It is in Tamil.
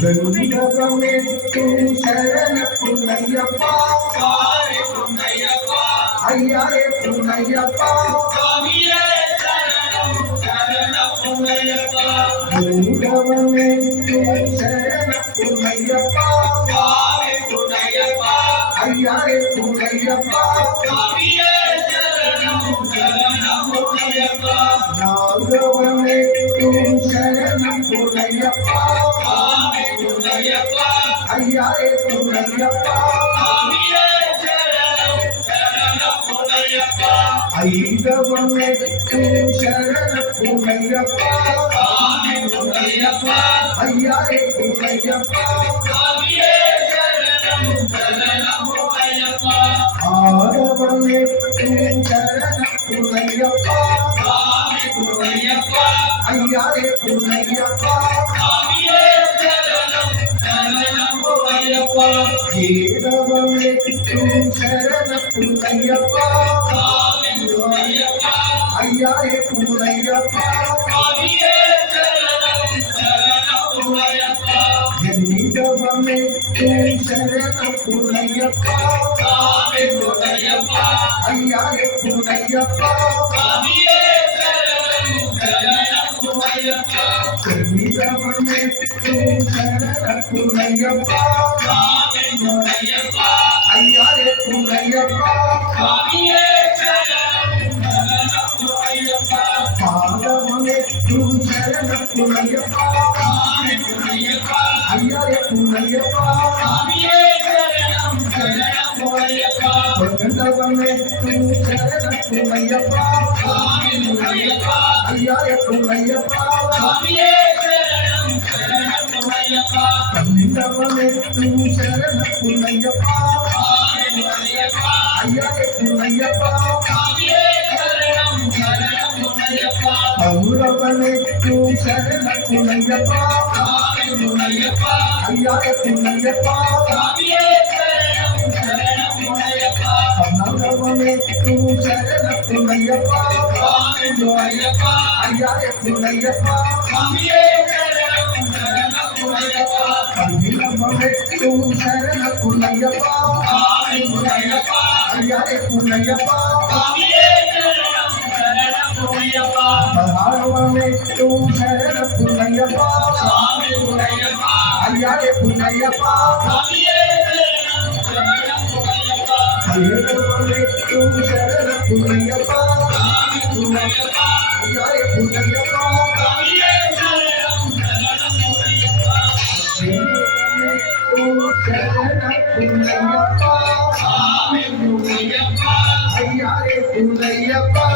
வெங்கடமெட்டு சரண புனையப்பா ஐயாரே புனையப்பா வெங்கடமெட்டு சரண புனையப்பா ஐயாரே புனையப்பா நாகவமெட்டு சரண புனையப்பா ஐயாரே புனையப்பா ஐந்தவமெட்டு சரண புனையப்பா ஐயாரே புனையப்பா ஆடவமெட்டு சரண புனையப்பா ஐயாரே புனையப்பா ஏடவமெட்டு சரண புனையப்பா ஐயாரே புனையப்பா எண்ணிடவமெட்டு சரண புனையப்பா ஐயாரே புனையப்பா எண்ணிடவமெட்டு சரண புனையப்பா ஐயாரே புனையப்பா பாதவமெட்டு சரண புனையப்பா ஐயாரே புனையப்பா பகண்டவமெட்டு சரண புனையப்பா ஐயாரே புனையப்பா பன்னெண்டவமெட்டு சரண புனையப்பா ஐயாரே புனையப்பா பௌரவமெட்டு சரண புனையப்பா ஐயாரே புனையப்பா பன்னவமெட்டு சரண புனையப்பா ஐயாரே புனையப்பா பன்னிரவமெட்டு சரண புனையப்பா ஐயாரே புனையப்பா பராவமெட்டு சரண புனையப்பா ஐயாரே புனையப்பா பைரவமெட்டு சரண புனையப்பா ஐயாரே புனையப்பா சரண புனையப்பா ஐயாரே புனையப்பா